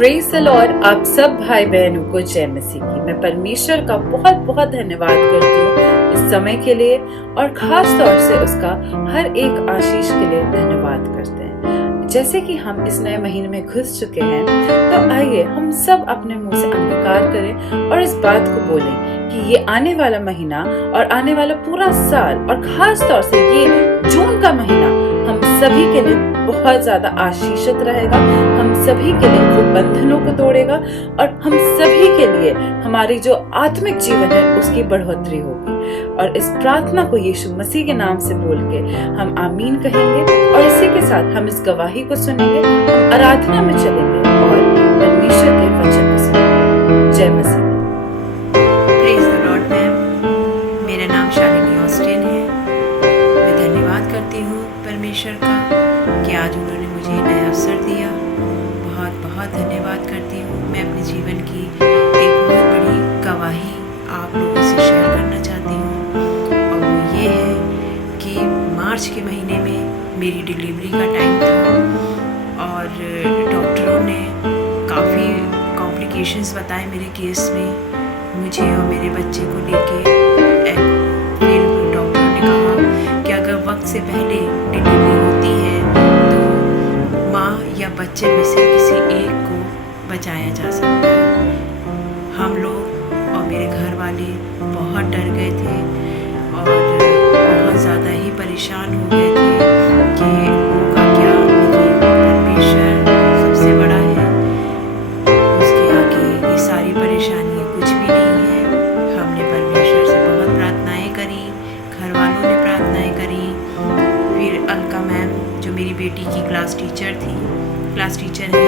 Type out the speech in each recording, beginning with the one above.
Praise the Lord. आप सब भाई बहनों को जय मसीह की। मैं परमेश्वर का बहुत बहुत धन्यवाद करती हूँ इस समय के लिए, और खास तौर से उसका हर एक आशीष के लिए धन्यवाद करते हैं। जैसे कि हम इस नए महीने में घुस चुके हैं, तो आइए हम सब अपने मुंह से अंगीकार करें और इस बात को बोलें कि ये आने वाला महीना और आने वाला पूरा साल, और खास तौर से ये जून का महीना हम सभी के लिए बहुत ज्यादा आशीषित रहेगा। हम सभी के लिए वो बंधनों को तोड़ेगा, और हम सभी के लिए हमारी जो आत्मिक जीवन है उसकी बढ़ोतरी होगी। और इस प्रार्थना को यीशु मसीह के नाम से बोल के हम आमीन कहेंगे, और इसी के साथ हम इस गवाही को सुनेंगे, हम आराधना में चलेंगे और परमेश्वर के वचन को सुनेंगे। जय मसीह। प्रेज द लॉर्ड मैम, मेरा नाम शालिनी ऑस्टिन है। मैं धन्यवाद करती हूँ परमेश्वर का कि आज उन्होंने मुझे नया अवसर दिया। बहुत बहुत धन्यवाद करती हूँ। मैं अपने जीवन की एक बहुत बड़ी गवाही आप लोगों से शेयर करना चाहती हूँ, और वो ये है कि मार्च के महीने में मेरी डिलीवरी का टाइम था, और डॉक्टरों ने काफ़ी कॉम्प्लिकेशंस बताए मेरे केस में, मुझे और मेरे बच्चे को लेके। फिर डॉक्टरों ने कहा कि अगर वक्त से पहले डिलीवरी होती है तो माँ या बच्चे में से किसी एक को बचाया जा सकता है। हम लोग और मेरे घर वाले बहुत डर गए थे और बहुत ज़्यादा ही परेशान हो गए थे कि होगा क्या, लेकिन परमेश्वर सबसे बड़ा है, उसके आगे ये सारी परेशानियाँ कुछ भी नहीं है। हमने परमेश्वर से बहुत प्रार्थनाएं करी, घर वालों ने प्रार्थनाएं करी। फिर अलका मैम जो मेरी बेटी की क्लास टीचर है,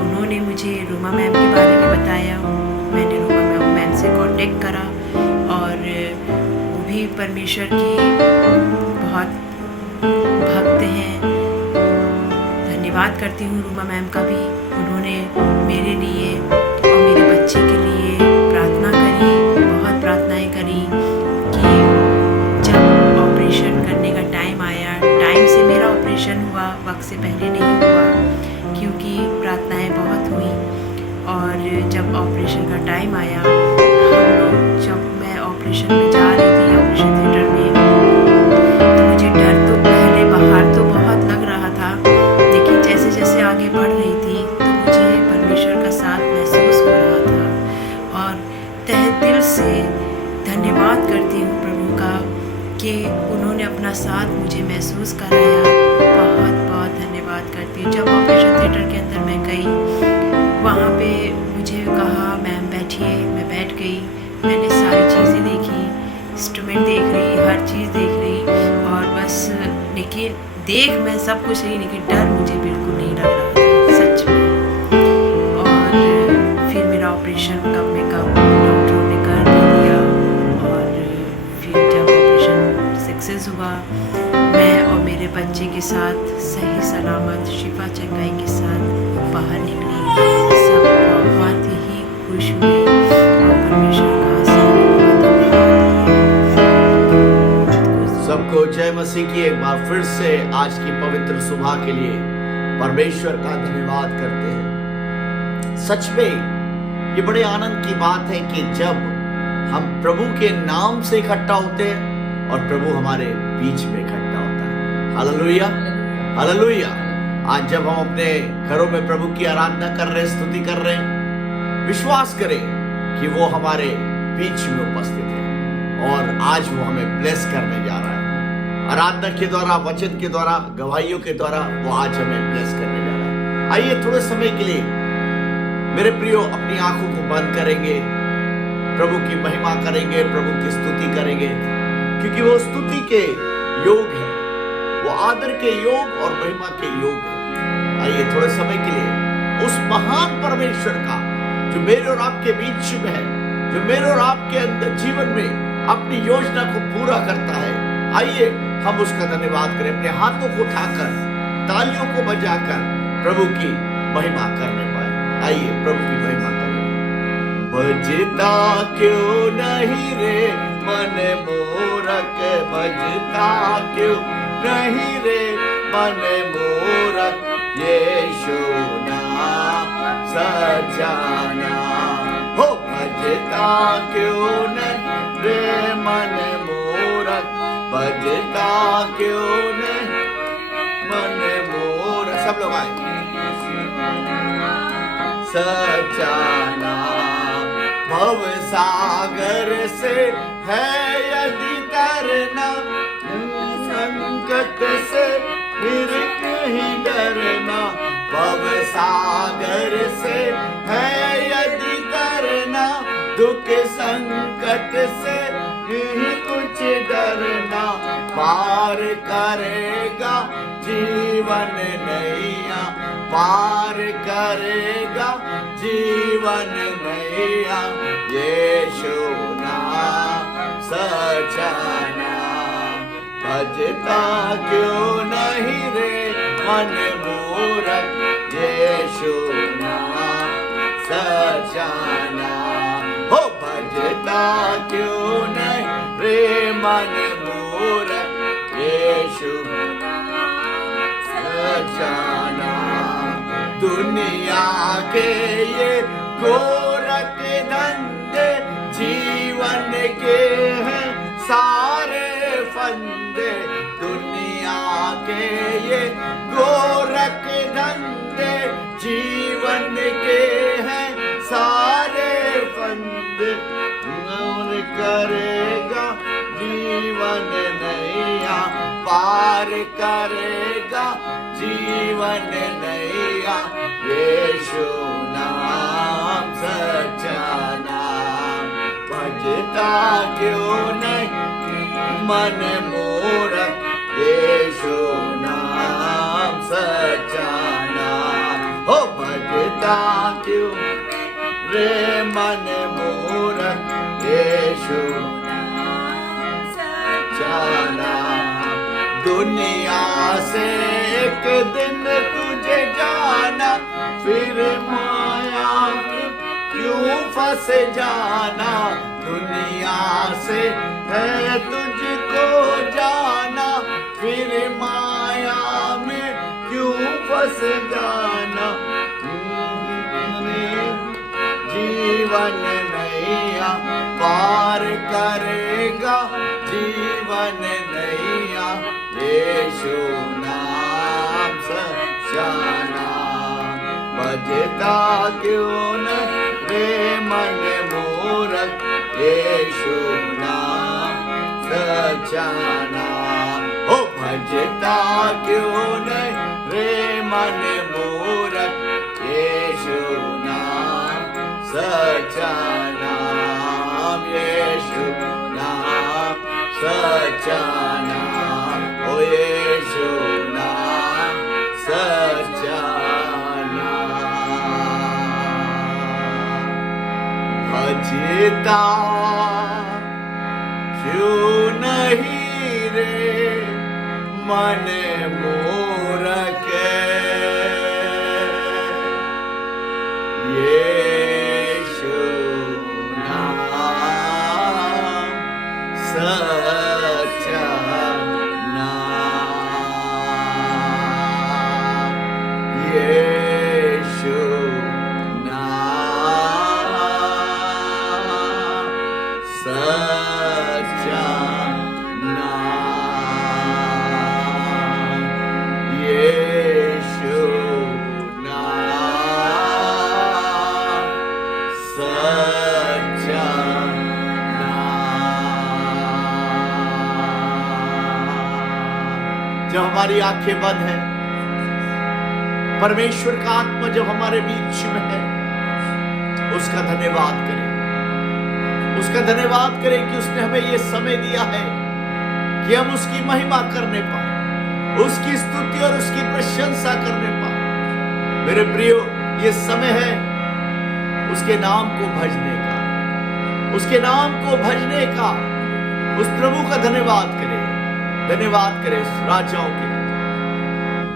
उन्होंने मुझे रूमा मैम के बारे में बताया। मैंने रूमा मैम से कांटेक्ट करा, और वो भी परमेश्वर की बहुत भक्त हैं। धन्यवाद करती हूँ रूमा मैम का भी। उन्होंने मेरे लिए और मेरे बच्चे के लिए प्रार्थना करी, बहुत प्रार्थनाएं करी कि जब ऑपरेशन करने का टाइम आया, टाइम से मेरा ऑपरेशन हुआ, वक्त से पहले नहीं हुआ, क्योंकि प्रार्थनाएं बहुत हुई। और जब ऑपरेशन का टाइम आया, हम लोग जब मैं ऑपरेशन में जा रही थी, ऑपरेशन थिएटर में, तो मुझे डर तो पहले बाहर तो बहुत लग रहा था, लेकिन जैसे जैसे आगे बढ़ रही थी तो मुझे परमेश्वर का साथ महसूस हो रहा था। और तहे दिल से धन्यवाद करती हूँ प्रभु का कि उन्होंने अपना साथ मुझे महसूस कराया। बहुत बहुत धन्यवाद करती हूँ। जब ऑपरेशन थिएटर के अंदर मैं गई, वहाँ पे मुझे कहा मैम बैठिए, मैं बैठ गई। मैंने सारी चीज़ें देखी, इंस्ट्रूमेंट देख रही, हर चीज़ देख रही, और बस लेकिन देख मैं सब कुछ रही, लेकिन डर मुझे बिल्कुल नहीं लग रहा था, सच में। और फिर मेरा ऑपरेशन कब डॉक्टरों ने कर भी दिया, और फिर जब ऑपरेशन सक्सेस हुआ, मैं और मेरे बच्चे के साथ सही सलामत शिफा चंगाई के साथ बाहर निकली। सब बहुत ही खुश हुए, और परमेश्वर का सबको जय मसीह की। एक बार फिर से आज की पवित्र सुबह के लिए परमेश्वर का धन्यवाद करते हैं। सच में ये बड़े आनंद की बात है कि जब हम प्रभु के नाम से इकट्ठा होते हैं और प्रभु हमारे बीच में इकट्ठा होता है। Hallelujah, hallelujah. आज जब हम अपने घरों में प्रभु की आराधना कर रहे हैं, स्तुति कर रहे हैं, विश्वास करें कि वो हमारे बीच में उपस्थित है, और आज वो हमें ब्लेस करने जा रहा है। आराधना के द्वारा, वचन के द्वारा, गवाहियों के द्वारा वो आज हमें ब्लेस करने जा रहा है। आइए थोड़े समय के लिए मेरे प्रियो अपनी आंखों को बंद करेंगे, प्रभु की महिमा करेंगे, प्रभु की स्तुति करेंगे, क्योंकि वो स्तुति के योग है, वो आदर के योग और महिमा के योग है। आइए थोड़े समय के लिए उस महान परमेश्वर का जो मेरे और आपके बीच में है, जो मेरे और आपके अंदर जीवन में अपनी योजना को पूरा करता है, आइए हम उसका धन्यवाद करें। अपने हाथों को उठाकर, तालियों को बजाकर प्रभु की महिमा करने पाए। आइए प्रभु की महिमा करें। बजता क्यों नहीं रे मन मूरख, बजता क्यों नहीं रे मन मूरख, यीशु नाम सजाना हो भजता क्यों नहीं रे मन मूरख भजता क्यों नहीं मन मूरख सब लोग आए सजाना भव सागर से है यदि तरना संकट से फिर नहीं डरना भव सागर से है यदि तरना दुख संकट से नहीं कुछ डरना पार करेगा जीवन नैया पार करेगा जीवन नैया यीशु नाम सजाना भजता क्यों नहीं रे मन मूरख यीशु नाम सजाना हो भजता क्यों नहीं रे मन मूरख यीशु सजाना दुनिया के ये गोरख धंधे जीवन के हैं सारे फंदे दुनिया के ये गोरख धंधे जीवन के हैं सारे फंदे कौन करेगा जीवन नैया पार करेगा जीवन नैया यीशु नाम सजाना भजता क्यों नहीं मन मूरख यीशु नाम सजाना हो भजता क्यों रे मन मूरख यीशु सजाना दुनिया से एक दिन तुझे जाना फिर माया क्यों फंस जाना दुनिया से है तुझको जाना फिर माया में क्यों फंस जाना जीवन नैया पार करेगा जीवन नैया यीशु नाम सजाना भजता क्यों नहीं रे मन मूरख यीशु नाम सजाना हो भजता क्यों नहीं रे मन मूरख यीशु नाम सजाना यीशु नाम सजाना ओ यीशु नाम सजाना भजता क्यों नहीं रे मन मूरख यीशु नाम सजाना यीशु नाम सजाना यीशु नाम सजाना जब हमारी आंखें बंद हैं परमेश्वर का आत्मा जब हमारे बीच में है उसका धन्यवाद करें उसका धन्यवाद करें कि उसने हमें यह समय दिया है कि हम उसकी महिमा करने पाए उसकी स्तुति और उसकी प्रशंसा करने पाए मेरे प्रियो ये समय है उसके नाम को भजने का उसके नाम को भजने का उस प्रभु का धन्यवाद करें उस राजाओं के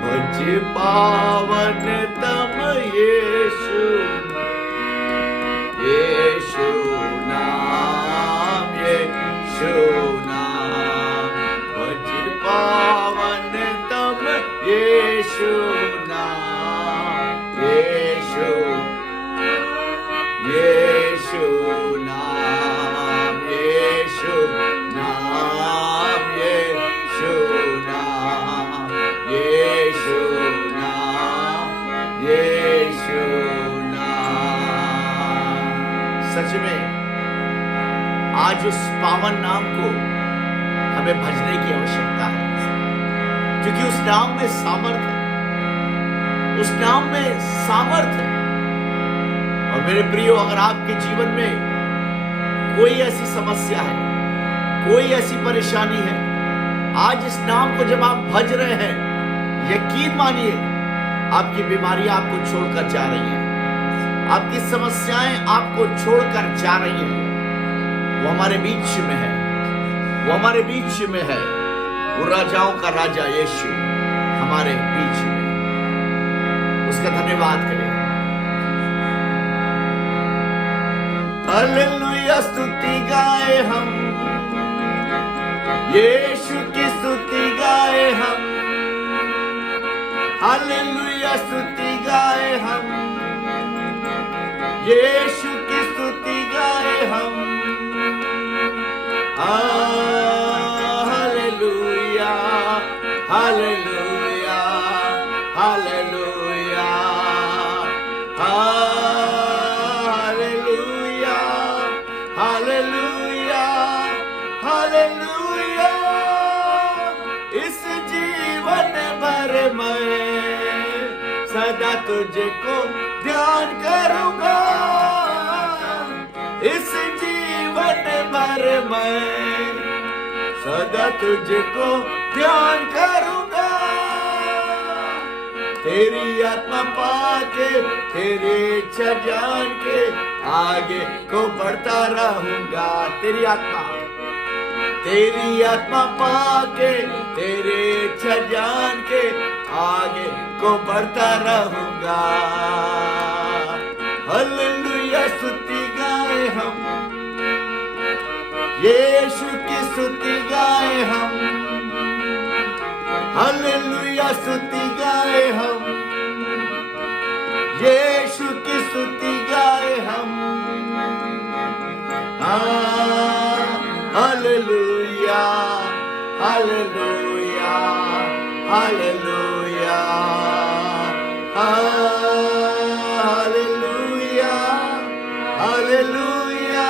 भज पावन तम यीशु यीशु नाम भज पावन तम यीशु नाम सच में आज उस पावन नाम को हमें भजने की आवश्यकता है, क्योंकि उस नाम में सामर्थ है, उस नाम में सामर्थ है। और मेरे प्रियो, अगर आपके जीवन में कोई ऐसी समस्या है, कोई ऐसी परेशानी है, आज इस नाम को जब आप भज रहे हैं, यकीन मानिए आपकी बीमारियां आपको छोड़कर जा रही हैं, आपकी समस्याएं आपको छोड़कर जा रही हैं। वो हमारे बीच में है, वो हमारे बीच में है। वो राजाओं का राजा यीशु हमारे बीच में, उसका धन्यवाद करें। हालेलुया, स्तुति गाए हम, यीशु की स्तुति गाए हम। हालेलुया, स्तुति गाए हम, यीशु की स्तुति गाए हम। Hallelujah, hallelujah, hallelujah, hallelujah, hallelujah, hallelujah. इस जीवन भर मैं सदा तुझको ध्यान करूंगा, इस जीवन भर मैं सदा तुझको ध्यान करूंगा। तेरी आत्मा पाके, तेरी इच्छा जान के आगे को बढ़ता रहूंगा। तेरी आत्मा पाके, तेरी इच्छा जान के आगे को बढ़ता रहूंगा। हालेलुया, स्तुति गाए हम, यीशु की स्तुति गाए हम। हालेलुया, स्तुति गाए हम, यीशु की स्तुति गाए हम। Hallelujah, hallelujah, hallelujah, hallelujah, hallelujah,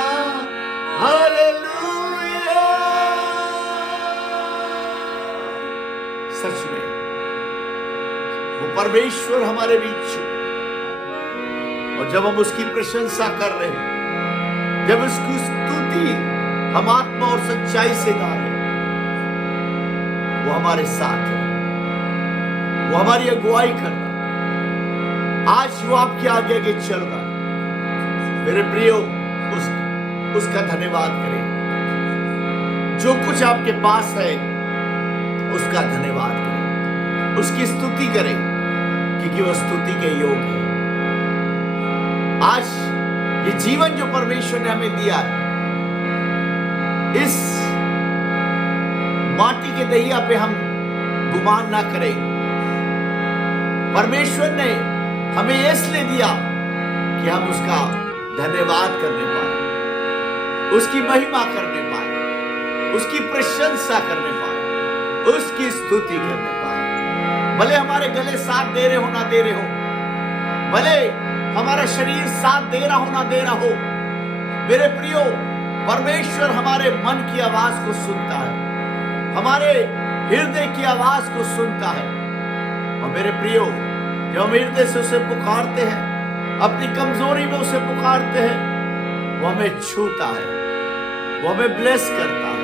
hallelujah. सच में वो परमेश्वर हमारे बीच है, और जब हम उसकी प्रशंसा कर रहे हैं, जब उसकी स्तुति हम आत्मा और सच्चाई से गा रहे हैं, वो हमारे साथ है, वो हमारी अगुवाई कर रहा है। आज वो आपके आगे आगे चल रहा है। मेरे प्रियो, उसका धन्यवाद करें। जो कुछ आपके पास है उसका धन्यवाद करें, उसकी स्तुति करें, क्योंकि वो स्तुति के योग्य है। आज ये जीवन जो परमेश्वर ने हमें दिया है, इस माटी के दहिया पे हम गुमान ना करें। परमेश्वर ने हमें इसलिए दिया कि हम उसका धन्यवाद करने पाए, उसकी महिमा करने पाए, उसकी प्रशंसा करने पाए, उसकी स्तुति करने पाए। भले हमारे गले साथ दे रहे हो ना दे रहे हो, भले हमारा शरीर साथ दे रहा हो ना दे रहा हो, मेरे प्रियो, परमेश्वर हमारे मन की आवाज को सुनता है, हमारे हृदय की आवाज को सुनता है। और मेरे प्रियो, जब हम हृदय से उसे पुकारते हैं, अपनी कमजोरी में उसे पुकारते हैं, वो हमें छूता है, वो हमें ब्लेस करता है,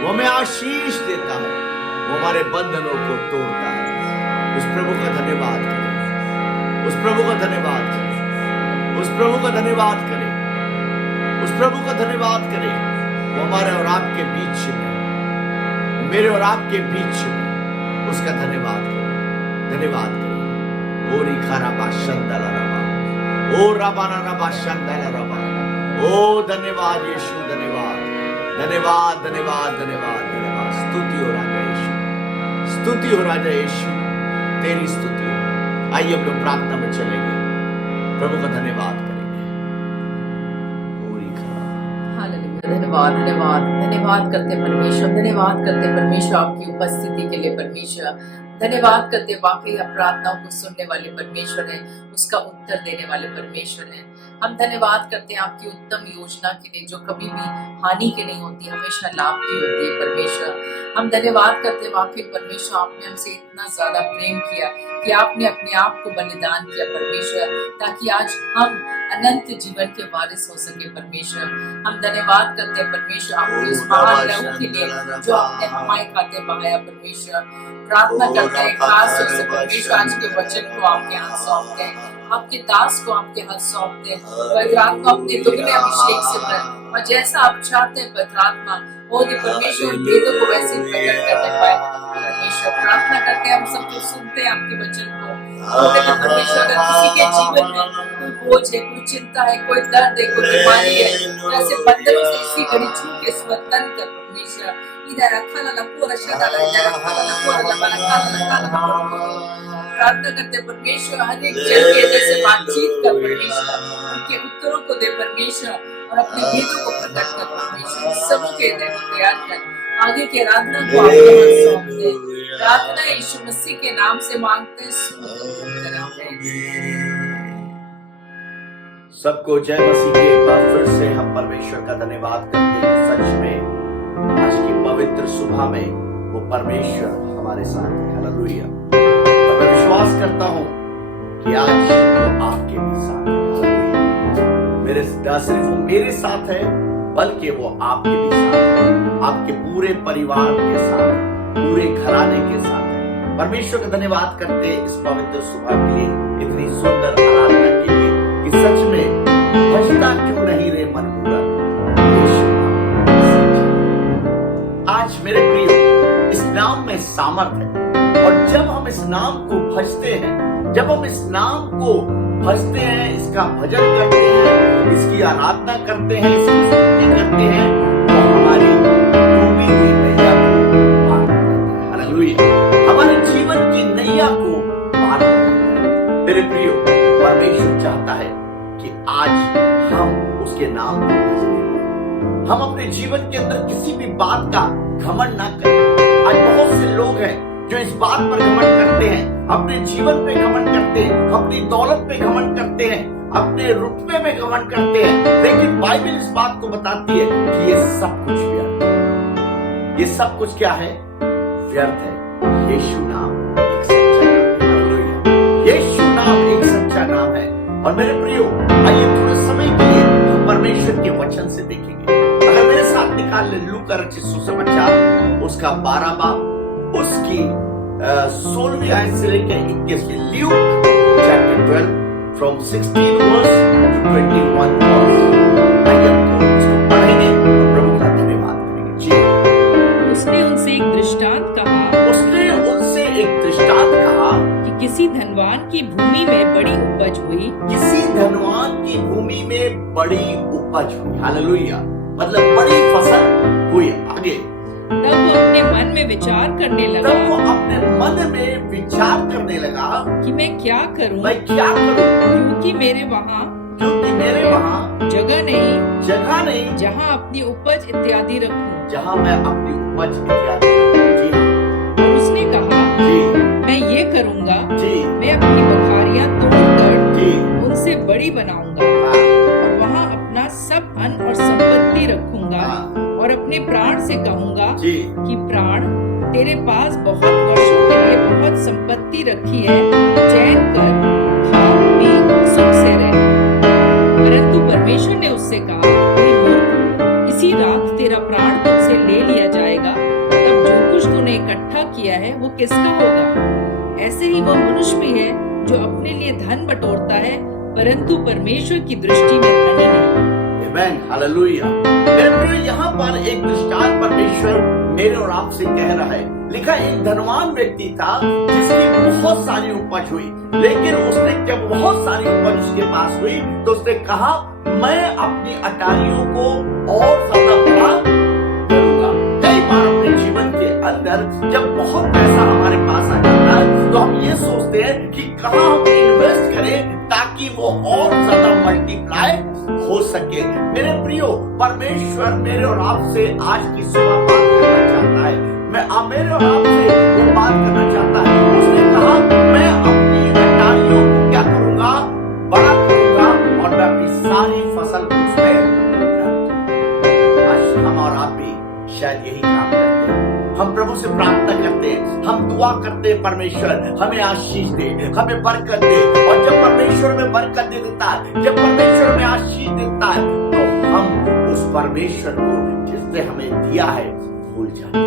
वो हमें आशीष देता है, वो हमारे बंधनों को तोड़ता है। उस प्रभु का धन्यवाद करें, उस प्रभु का धन्यवाद करें, उस प्रभु का धन्यवाद करें, उस प्रभु का धन्यवाद करें। वो हमारे और आपके बीच में, मेरे और आपके बीच में, उसका धन्यवाद करें, धन्यवाद करें। ओ रिखारा बाशंदला रबा, ओ रबाना रबा शंदला रबा। ओ धन्यवाद यीशु, धन्यवाद, धन्यवाद, धन्यवाद, धन्यवाद, धन्यवाद। स्तुति हो राजा यीशु, स्तुति हो राजा यीशु, तेरी स्तुति हो। आइए हम लोग प्रार्थना में चलेंगे, प्रभु का धन्यवाद करेंगे। हालेलुया। धन्यवाद धन्यवाद धन्यवाद करते परमेश्वर, धन्यवाद करते परमेश्वर आपकी उपस्थिति के लिए परमेश्वर। धन्यवाद करते वाकई आप प्रार्थनाओं को सुनने वाले परमेश्वर हैं, उसका उत्तर देने वाले परमेश्वर हैं। हम धन्यवाद करते हैं आपकी उत्तम योजना के लिए जो कभी भी हानि की नहीं होती, हमेशा लाभ की होती है परमेश्वर। हम धन्यवाद करते हैं वाकई परमेश्वर आपने हमसे इतना ज्यादा प्रेम किया कि आपने अपने आप को बलिदान किया परमेश्वर, ताकि आज हम अनंत जीवन के वारिस हो सके परमेश्वर। हम धन्यवाद करते हैं परमेश्वर आपके उस महान लहू के लिए जो आपने हमारे खाते बहाया परमेश्वर। प्रार्थना करते हैं खास तौर से परमेश्वर आज के वचन को आपके हाथ सौंपते हैं, आपके दास को आपके हाथ सौंपते हैं। पवित्र आत्मा अपने दुगने अभिषेक से भर और जैसा आप चाहते हैं पवित्र आत्मा वो परमेश्वर वेदों को वैसे ही प्रकट करने पाए परमेश्वर। प्रार्थना करते हैं हम सब जो सुनते हैं आपके वचन को परमेश्वर, अगर किसी के जीवन में कोई बोझ है, कोई चिंता है, कोई दर्द है, कोई बीमारी है, ऐसे बंधनों से इसी घड़ी छूट के स्वतंत्र कर परमेश्वर। इधर रखा ला पूरा शरीर इधर रखा ला पूरा प्रार्थना करते परमेश्वर, हर एक जन के हृदय से बातचीत कर परमेश्वर, उनके उत्तरों को दे परमेश्वर और अपने वेदों को प्रकट कर परमेश्वर। सबों के हृदय को तैयार कर आगे के आराधना को आपके हाथ सौंपते हैं। प्रार्थना यीशु मसीह के नाम से मांगते हैं, सबको जय मसीह की एक बार फिर से हम परमेश्वर का धन्यवाद करते हैं। सच में आज की पवित्र सुबह में वो परमेश्वर हमारे साथ है। हालेलुया। मैं विश्वास करता हूं कि आज वो आपके भी साथ है। हालेलुया। मेरे सिर्फ वो मेरे साथ है बल्कि वो आपके भी साथ है, आपके पूरे परिवार के साथ, पूरे घराने के साथ है। परमेश्वर का धन्यवाद करते इस पवित्र सुबह के लिए, इतनी सुंदर आराधना के लिए कि सच में भजता क्यों नहीं रे मन पूरा। आज मेरे प्रिय इस नाम में सामर्थ है और जब हम इस नाम को भजते हैं, जब हम इस नाम को भजते हैं, इसका भजन करते हैं, इसकी आराधना करते हैं, इसकी स्तुति करते हैं, तो हमारी डूबी हुई नैया को पार कर देता है। हालेलुया। हमारे जीवन की नैया को पार कर देता है। मेरे प्रियो, परमेश्वर चाहता है कि आज हम उसके नाम को भजने पाएं। हम अपने जीवन के अंदर किसी भी बात का घमंड ना करें। आज बहुत से लोग हैं जो इस बात पर घमंड करते हैं, अपने जीवन पे घमंड करते हैं, अपनी दौलत पे घमंड करते हैं, अपने रुतबे में घमंड करते हैं, लेकिन बाइबल इस बात को बताती है कि ये सब कुछ व्यर्थ है। ये सब कुछ क्या है? व्यर्थ है। यीशु नाम एक सच्चा नाम है। यीशु नाम एक सच्चा नाम है। और मेरे प्रियो, आइए थोड़े समय के लिए हम परमेश्वर के वचन से देखेंगे। अगर मेरे साथ निकाल ले लूका रचित सुसमाचार उसका 12 बाब उसकी 16वीं आयत से लेकर 21वीं, Luke chapter 12 from 16 verse to 21 verse. आइए हम इसको पढ़ेंगे और प्रभु का धन्यवाद करेंगे। जी। उसने उनसे एक दृष्टांत कहा कि किसी धनवान की भूमि में बड़ी उपज हुई। किसी धनवान की भूमि में बड़ी उपज हुई। हालेलुया। मतलब बड़ी फसल हुई। आगे तब वो अपने मन में विचार करने लगा कि मैं क्या करूं, क्योंकि मेरे वहाँ जगह नहीं जहाँ अपनी उपज इत्यादि रखूं। जहाँ मैं अपनी उपज इत्यादि रखूं। और उसने कहा मैं ये करूंगा, मैं अपनी बखारियां तोड़कर उनसे बड़ी बनाऊंगा और वहाँ अपना सब अन्न और संपत्ति रखूंगा और अपने प्राण से कहूंगा कि प्राण, तेरे पास बहुत वर्षों के लिए बहुत संपत्ति रखी है, चैन कर, खा पी, सुख से रह। परंतु परमेश्वर ने उससे कहा, मूर्ख, इसी रात तेरा प्राण तुझसे ले लिया जाएगा, तब जो कुछ तूने इकट्ठा किया है वो किसका होगा? ऐसे ही वो मनुष्य भी है जो अपने लिए धन बटोरता है परंतु परमेश्वर की दृष्टि में धनी नहीं। आमेन। हालेलुया। मेरे प्रिय, यहाँ पर एक दृष्टांत परमेश्वर मेरे और आपसे कह रहा है। लिखा एक धनवान व्यक्ति था जिसकी बहुत सारी उपज हुई, लेकिन उसने जब बहुत सारी उपज उसके पास हुई तो उसने कहा मैं अपनी अटारियों को और ज्यादा बड़ा करूंगा। कई बार अपने जीवन के अंदर जब बहुत पैसा हमारे पास आ जाता है तो हम ये सोचते हैं कि कहाँ हम इन्वेस्ट करें ताकि वो और ज्यादा मल्टीप्लाई हो सके। मेरे प्रियो, परमेश्वर मेरे और आपसे आज की सुबह बात करना चाहता है। मेरे और आपसे वो बात करना चाहता है। उसने कहा मैं अपनी अटारियों को क्या करूंगा, बड़ा करूंगा और मैं अपनी सारी फसल उसमें आज हम और आप भी शायद यही काम करते हैं। हम प्रभु से प्रार्थना करते हैं, हम दुआ करते हैं, परमेश्वर हमें आशीष दे, हमें बरकत दे। और जब परमेश्वर में बरकत दे देता है, जब परमेश्वर में आशीष देता है, तो हम उस परमेश्वर को जिसने हमें दिया है भूल जाते हैं।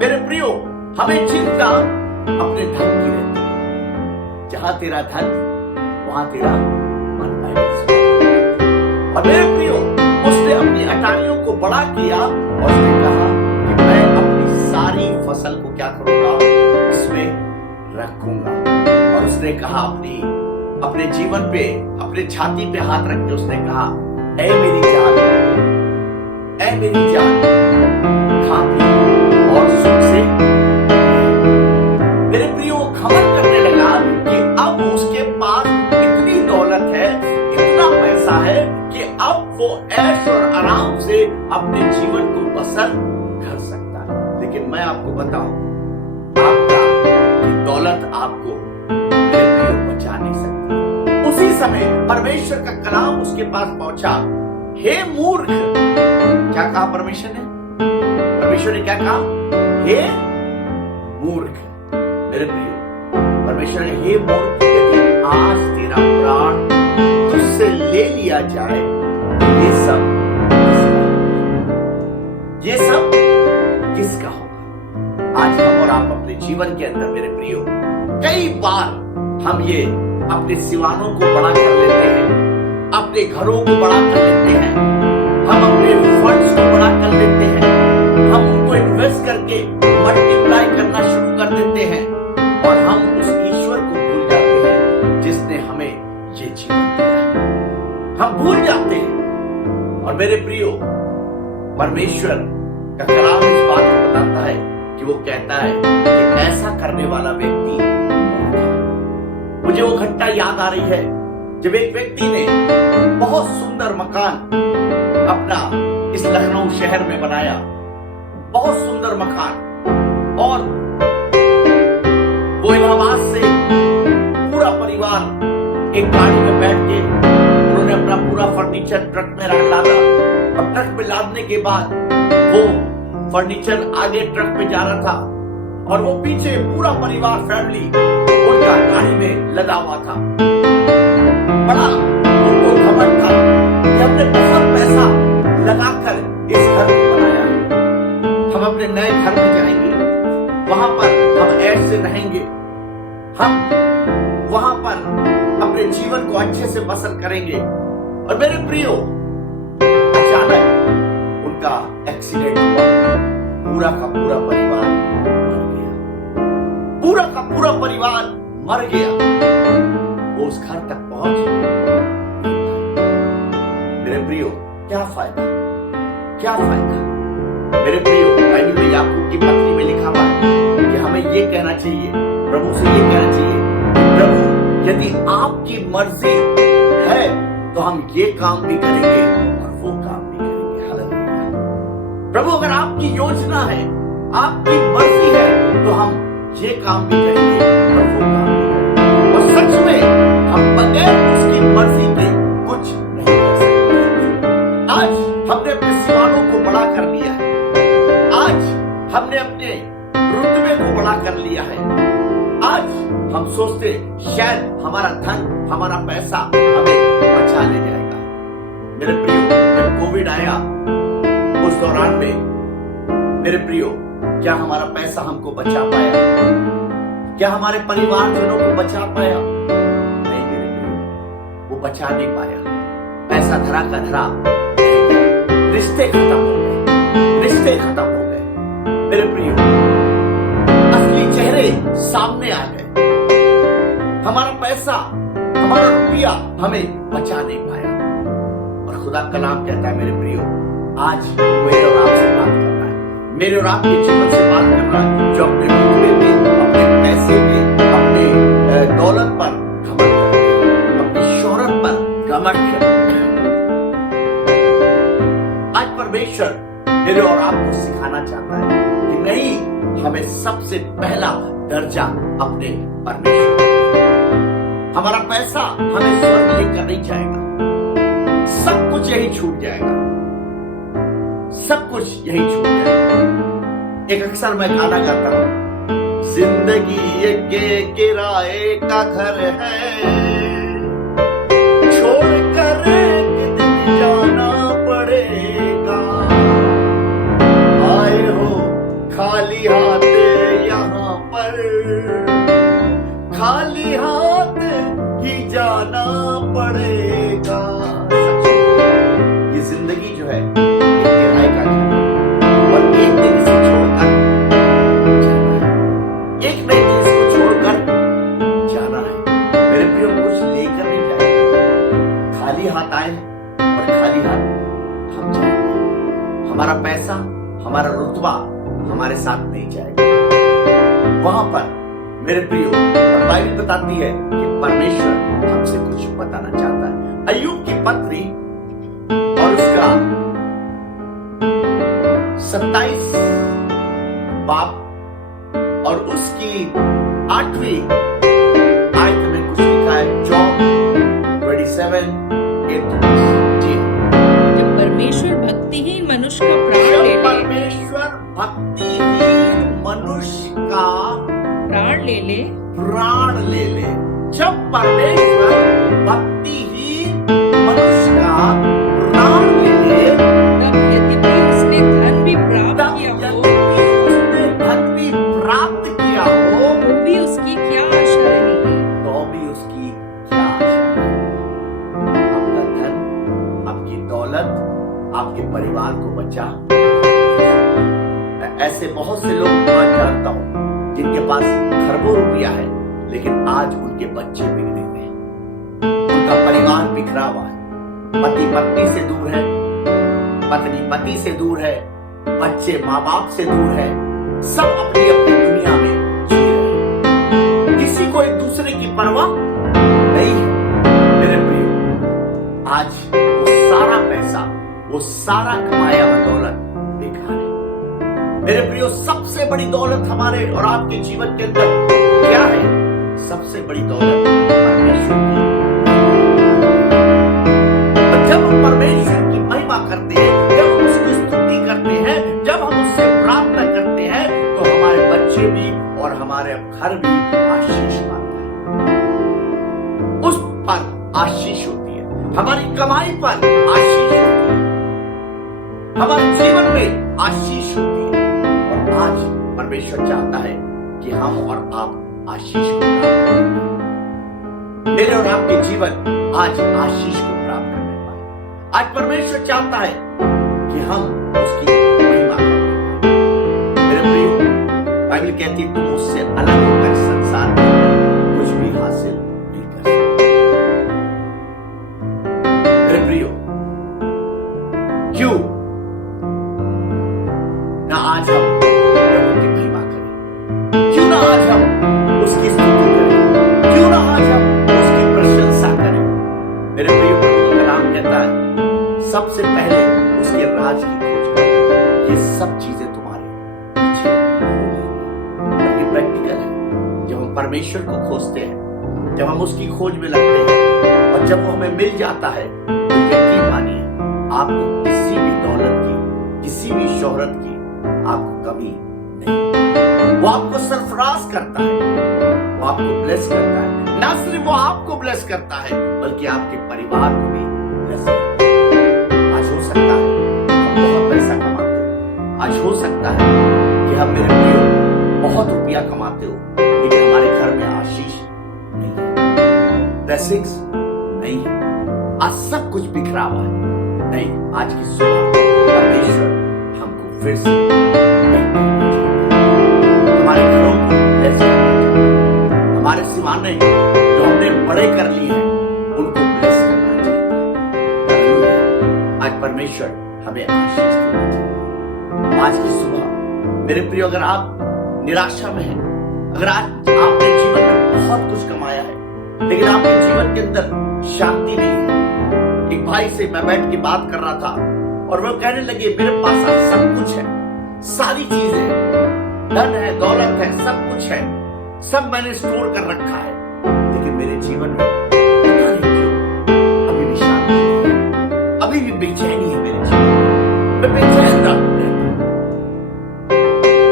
मेरे प्रियो, हमें चिंता अपने धन की रहती है। जहां तेरा धन वहां तेरा मन है। और मेरे प्रियो, उसने अपनी अटारियों को बड़ा किया और उसने कहा कि मैं अपनी सारी फसल को क्या करूंगा, इसमें रखूंगा। और उसने कहा अपने जीवन पे, अपने छाती पे हाथ रख के उसने कहा, ऐ मेरी जान, ऐ मेरी जान, खा पी और सुख से। मेरे प्रियो, घमंड करने लगा कि अब उसके पास इतनी दौलत है, इतना पैसा है कि अब वो ऐश और आराम से अपने जीवन को बसर कर सकता है। लेकिन मैं आपको बताऊं, आपका कि दौलत आपको मेरे प्रियो बचा नहीं सकती। उसी समय परमेश्वर का कलाम उसके पास पहुंचा। हे मूर्ख, क्या कहा परमेश्वर ने? परमेश्वर ने क्या कहा? हे मूर्ख। मेरे प्रियो, परमेश्वर ने हे मूर्ख, यदि आज तेरा प्राण तुझसे ले लिया जाए, ये सब किसका होगा? आज हम और आप अपने जीवन के अंदर मेरे प्रियो, कई बार हम ये अपने सिवानों को बड़ा कर लेते हैं, अपने घरों को बड़ा कर लेते हैं, हम अपने फंड्स को बड़ा कर लेते हैं, हम उनको इन्वेस्ट करके मल्टीप्लाई करना शुरू कर देते हैं और हम उस ईश्वर को भूल जाते हैं जिसने हमें ये जीवन दिया। हम भूल जाते हैं। और मेरे प्रियो, परमेश्वर का कलाम इस बात को बताता है कि वो कहता है कि ऐसा करने वाला व्यक्ति मूर्ख है। मुझे वो घटना याद आ रही है जब एक व्यक्ति ने बहुत सुंदर मकान अपना इस लखनऊ शहर में बनाया, बहुत सुंदर मकान। और वो इलाहाबाद से पूरा परिवार एक गाड़ी में बैठ के उन्होंने अपना पूरा फर्नीचर ट्रक में लादा। अब ट्रक में लादने के बाद वो फर्नीचर आगे ट्रक में जा रहा था और वो पीछे पूरा परिवार, फैमिली उनका गाड़ी में लदा हुआ था। बड़ा उनको घमंड था कि हमने बहुत पैसा लगाकर इस घर को बनाया है। हम अपने नए घर में जाएंगे, वहां पर हम ऐश से रहेंगे, हम वहां पर अपने जीवन को अच्छे से बसर करेंगे। और मेरे प्रियो, अचानक उनका एक्सीडेंट हुआ, पूरा का पूरा परिवार मर गया, पूरा का पूरा परिवार मर गया। वो उस घर तक पहुंच नहीं पाए। मेरे प्रियो, क्या फायदा, क्या फायदा? मेरे प्रियो, बाइबल में याकूब की पत्री में लिखा हुआ है कि हमें ये कहना चाहिए, प्रभु से ये कहना चाहिए, प्रभु यदि आपकी मर्जी है तो हम ये काम भी करेंगे और वो काम भी करेंगे। हालेलुया। प्रभु, अगर आपकी योजना है, आपकी मर्जी है तो हम ये काम भी करेंगे और वो काम भी करेंगे। और सच में हम बगैर उसकी मर्जी के कुछ नहीं कर सकते। आज हमने अपने सिवानों को बड़ा कर लिया है, आज हमने अपने रुतबे को बड़ा कर लिया है। आज हम सोचते शायद हमारा धन, हमारा पैसा हमें बचा ले जाएगा। मेरे प्रियो, जब कोविड आया उस दौरान में मेरे प्रियो, क्या हमारा पैसा हमको बचा पाया? क्या हमारे परिवारजनों को बचा पाया? नहीं मेरे प्रियो, वो बचा नहीं पाया। पैसा धरा का धरा, रिश्ते खत्म हो गए, रिश्ते खत्म हो गए। मेरे प्रियो, असली चेहरे सामने आ गए। हमारा पैसा, हमारा रुपया हमें बचा नहीं पाया। और खुदा कलाम कहता है मेरे प्रियो, आज मेरे और आपसे बात कर रहा है, मेरे और आपके जीवन से बात कर रहा है, जो अपने रुतबे पे, अपने पैसे पे, अपने दौलत पर घमंड करते हैं, अपनी शोहरत पर घमंड करते हैं। सबसे पहला दर्जा अपने परमेश्वर को दें। हमारा पैसा हमें स्वर्ग लेकर नहीं जाएगा, सब कुछ यही छूट जाएगा, सब कुछ यही छूट जाएगा। एक अक्सर मैं गाना गाता हूं, जिंदगी एक किराए का घर है, छोड़कर एक दिन जाना पड़ेगा, आए हो खाली हाथ यहाँ पर, खाली हाथ ही जाना पड़ेगा। ये जिंदगी जो है एक किराए का घर है और एक दिन इसे छोड़कर जाना है, एक नए दिन इसको छोड़कर जाना है। मेरे प्रियो, कुछ लेकर नहीं जाएंगे, खाली हाथ आए और खाली हाथ हम जाएंगे। हमारा पैसा, हमारा रुतबा हमारे साथ नहीं जाएगा वहां पर। मेरे प्रियो, और बाइबल बताती है कि परमेश्वर हमसे कुछ बताना चाहता है। अय्यूब की पत्री और उसका 27 बाब और उसकी 8वीं आयत में कुछ लिखा है। जॉब 27:8। जी, जब परमेश्वर भक्तिहीन मनुष्य का प्राण ले ले, परमेश्वर भक्तिहीन मनुष्य का प्राण ले ले, प्राण ले ले, जब परमेश्वर भक्तिहीन मनुष्य का प्राण ले ले, तब यद्यपि उसने धन भी प्राप्त तब किया हो, यद्यपि उसने धन भी प्राप्त किया हो, तो भी उसकी क्या आशा रहेगी? तो भी उसकी क्या आशा है? आपका धन, आपकी दौलत आपके परिवार को बचा। मैं ऐसे बहुत से लोग आज जानता हूं जिनके पास खरबों रुपया है, लेकिन आज उनके बच्चे बिगड़े हुए हैं, उनका परिवार बिखरा हुआ है, पति पत्नी से दूर है, पत्नी पति से दूर है, बच्चे माँ बाप से दूर है, सब अपनी अपनी दुनिया में जी रहे हैं, किसी को एक दूसरे की परवाह नहीं है। मेरे प्रियो, आज वो सारा पैसा, वो सारा कमाया हुआ दौलत बेकार है। मेरे प्रियो, सबसे बड़ी दौलत हमारे और आपके जीवन के अंदर क्या है? सबसे बड़ी दौलत परमेश्वर की। और जब हम परमेश्वर की महिमा करते हैं, जब हम उसकी स्तुति करते हैं, जब हम उससे प्रार्थना करते हैं, तो हमारे बच्चे भी और हमारे घर भी आशीष पाते हैं। उस पर आशीष होती है, हमारी कमाई पर आशीष होती है, हमारे जीवन में आशीष होती है। और आज परमेश्वर चाहता है कि हम और आप आशीष को प्राप्त करें। मेरे और आपके जीवन आज आशीष को प्राप्त करने पाए। आज परमेश्वर चाहता है कि हम उसकी महिमा करें। मेरे प्रियो, बाइबल कहती है, तुम उससे अलग होकर संसार में कुछ भी हासिल नहीं कर सकते। मेरे प्रियो, क्यों ना आज हम प्रभु की महिमा करें? क्यों ना आज हम उसकी स्तुति करें? क्यों ना आज हम उसकी प्रशंसा करें? मेरे प्रिय, प्रभु का नाम कहता है, सबसे पहले उसके राज की खोज करो, ये सब चीजें तुम्हारे पीछे होंगी। और ये प्रैक्टिकल है। जब हम परमेश्वर को खोजते हैं, जब हम उसकी खोज में लगते हैं और जब वो हमें मिल जाता है, तो यकीन मानिए, आपको किसी भी दौलत की, किसी भी शोहरत की आपको कमी नहीं। वो आपको सरफराज करता है, वो आपको ब्लेस करता है। ना सिर्फ वो आपको ब्लेस करता है, बल्कि आपके परिवार को भी ब्लेस करता है। आज हो सकता है हम बहुत पैसा कमाते हो, आज हो सकता है कि हम, मेरे प्रियो, बहुत रुपया कमाते हो, लेकिन हमारे घर में आशीष नहीं है, ब्लेसिंग्स नहीं है, आज सब कुछ बिखरा हुआ है। नहीं, आज की सुबह परमेश्वर हमको फिर से हमारे घरों को ब्लेस करना चाहता है, हमारे सिमाने जो हमने बड़े कर लिए हैं उनको ब्लेस करना चाहता है। आज परमेश्वर हमें आशीष देना चाहता है। आज की सुबह मेरे प्रिय, अगर आप निराशा में हैं, अगर आज आपने जीवन में बहुत कुछ कमाया है, लेकिन आपके जीवन के अंदर शांति नहीं है। एक भाई से मैं बैठ के बात कर रहा था और वो कहने लगे, मेरे पास आज सब कुछ है, सारी चीजें हैं, धन है, दौलत है, सब कुछ है, सब मैंने स्टोर कर रखा है, लेकिन मेरे जीवन में पता नहीं क्यों अभी भी शांति नहीं है, अभी भी बेचैनी है मेरे जीवन में। मैं बेचैन रहता हूं,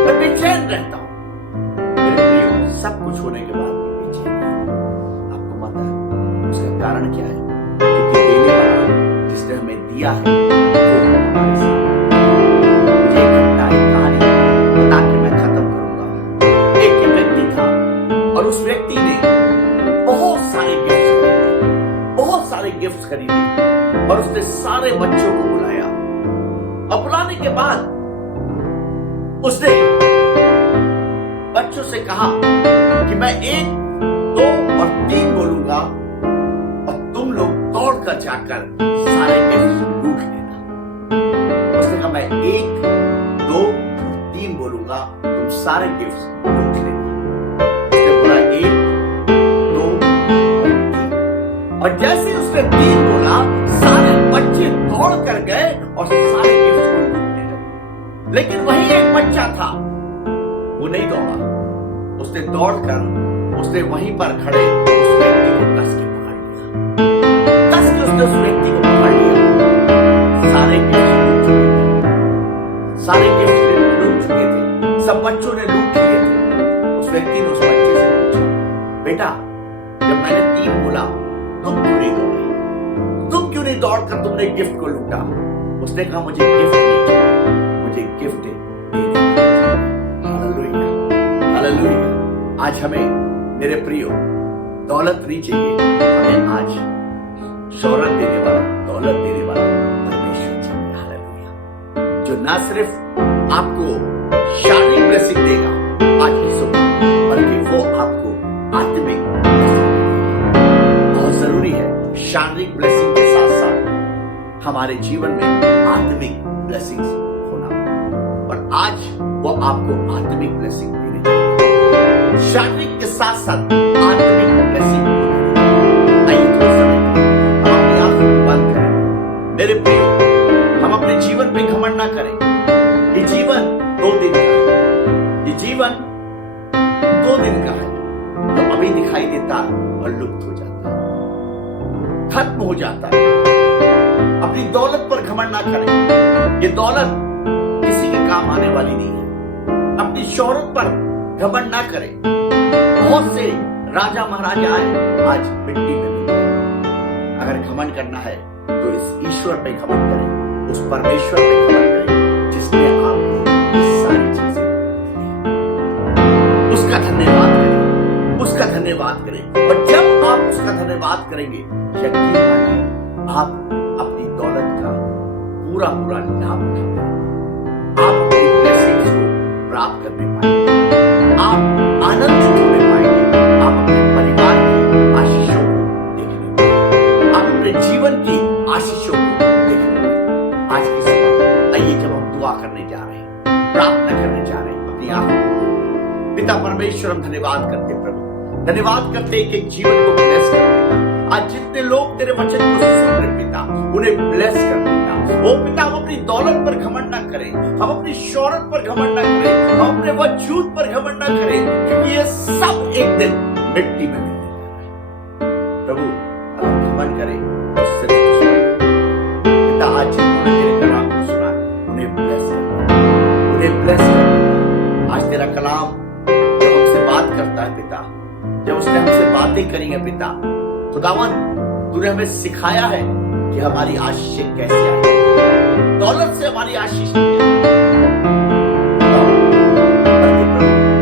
मैं बेचैन रहता हूं। मेरे प्रियो, सब कुछ होने के बाद भी बेचैन है। आपको पता है उसका कारण क्या है? क्योंकि देने वाला जिसने हमें दिया है वो हमारे साथ। मुझे एक घटना, एक कहानी बता के मैं खत्म करूंगा। एक व्यक्ति था और उस व्यक्ति ने बहुत सारे गिफ्ट्स खरीदे, बहुत सारे गिफ्ट्स खरीदे और उसने सारे बच्चों को बुलाया। और बुलाने के बाद उसने बच्चों से कहा कि मैं 1, 2 और 3 बोलूंगा और तुम लोग दौड़कर जाकर सारे गिफ्ट्स लूट लेना। उसने कहा मैं 1, 2 और 3 बोलूंगा, तुम सारे गिफ्ट्स लूट लेना। उसने बोला 1, 2 और 3 और जैसे उसने 3 बोला, सारे बच्चे दौड़ कर गए और सारे गिफ्ट्स को लूटने लगे। लेकिन वही एक बच्चा था, वो नहीं दौड़ा। उसने दौड़कर उसने वहीं पर खड़े उस व्यक्ति को कस के पकड़ लिया। कस के उसने उस व्यक्ति को पकड़ लिया। सारे गिफ्ट लूट चुके थे, सारे गिफ्ट लूट चुके थे, सब बच्चों ने लूट लिए थे। उस व्यक्ति ने उस बच्चे से पूछा, बेटा जब मैंने 3 बोला तुम क्यों नहीं दौड़े? तुम क्यों नहीं दौड़कर तुमने गिफ्ट को लूटा? उसने कहा मुझे गिफ्ट नहीं चाहिए, मुझे गिफ्ट देने। Hallelujah, hallelujah. आज हमें मेरे प्रियो दौलत नहीं चाहिए, हमें आज शोहरत देने वाला, दौलत देने वाला परमेश्वर चाहिए। हालेलुया, जो ना सिर्फ आपको शारीरिक ब्लेसिंग देगा आज की सुबह, बल्कि वो आपको आत्मिक ब्लेसिंग देगा। बहुत जरूरी है शारीरिक ब्लेसिंग के साथ साथ हमारे जीवन में आत्मिक ब्लेसिंग्स होना, और आज वो आपको आत्मिक ब्लेसिंग देने शारीरिक के साथ साथ आत्मिक ब्लेसिंग। आइए थोड़ा समय हम अपनी आंखें बंद करें। मेरे प्रियो, हम अपने जीवन पे घमंड ना करें। ये जीवन 2 दिन का है, ये जीवन 2 दिन का है, तो अभी दिखाई देता और लुप्त हो जाता है, खत्म हो जाता है। अपनी दौलत पर घमंड ना करें, ये दौलत किसी के काम आने वाली नहीं है। अपनी शोहरत पर घमंड ना करें। बहुत से राजा महाराजा आए, आज मिट्टी में मिल गए। अगर घमंड करना है तो इस ईश्वर पे घमंड करें, उस परमेश्वर पे घमंड करें जिसने आपको ये सारी चीजें दी। उसका धन्यवाद करें, उसका धन्यवाद करें। और जब आप उसका धन्यवाद करेंगे, यकीन मानिए आप अपनी दौलत का पूरा लाभ उठाएंगे। आप अपनी ब्लेसिंग्स को प्राप्त करने पाएंगे, आप आनंदित होने पाएंगे, आप अपने परिवार की आशीषों को देखने पाएंगे, आप अपने जीवन की आशीषों को देखने पाएंगे। आज की सुबह आइए, जब हम दुआ करने जा रहे हैं, प्रार्थना करने जा रहे हैं, अपनी आंखों को पिता परमेश्वर हम धन्यवाद करते प्रभु, धन्यवाद करते एक जीवन को ब्लेस कर देता। आज जितने लोग तेरे वचन को सुन रहे पिता, उन्हें ब्लेस कर देता। ओ पिता, हम अपनी दौलत पर घमंड ना करें, हम अपनी शोहरत पर घमंड ना करें, हम अपने वजूद पर घमंड ना करें, क्योंकि ये सब एक दिन मिट्टी में मिलने जा रहा है। प्रभु अगर घमंड करें तो सिर्फ पिता, आज जिन्होंने तेरे कलाम को सुना उन्हें ब्लेस कर, उन्हें ब्लेस कर। आज तेरा कलाम जब हमसे बात करता है पिता, जब उसने हमसे बातें करी है पिता, खुदावन तूने हमें सिखाया है कि हमारी आशीष कैसे आए। दौलत से हमारी आशीष नहीं है,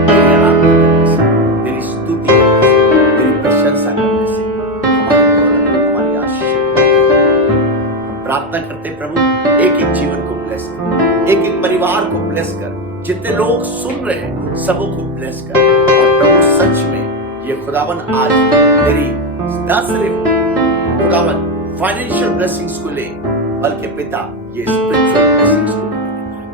तेरी आराधना करने से, तेरी स्तुति करने से, तेरी प्रशंसा करने से हमारी दौलत, हमारी आशीष। हम प्रार्थना करते प्रभु, एक एक जीवन को ब्लेस कर, एक एक परिवार को ब्लेस कर, जितने लोग सुन रहे हैं सबों को ब्लेस कर। और प्रभु सच में ये खुदावन आज तेरी न सिर्फ खुदावन फाइनेंशियल ब्लेसिंग्स को ले, बल्कि पिता ये स्पिरिचुअल ब्लेसिंग्स को भी देने पाए,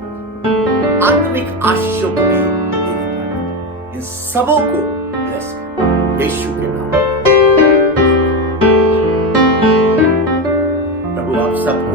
आत्मिक आशीषों को भी देने पाए। इन सबों को ब्लेस कर यीशु के नाम। प्रभु आप सबको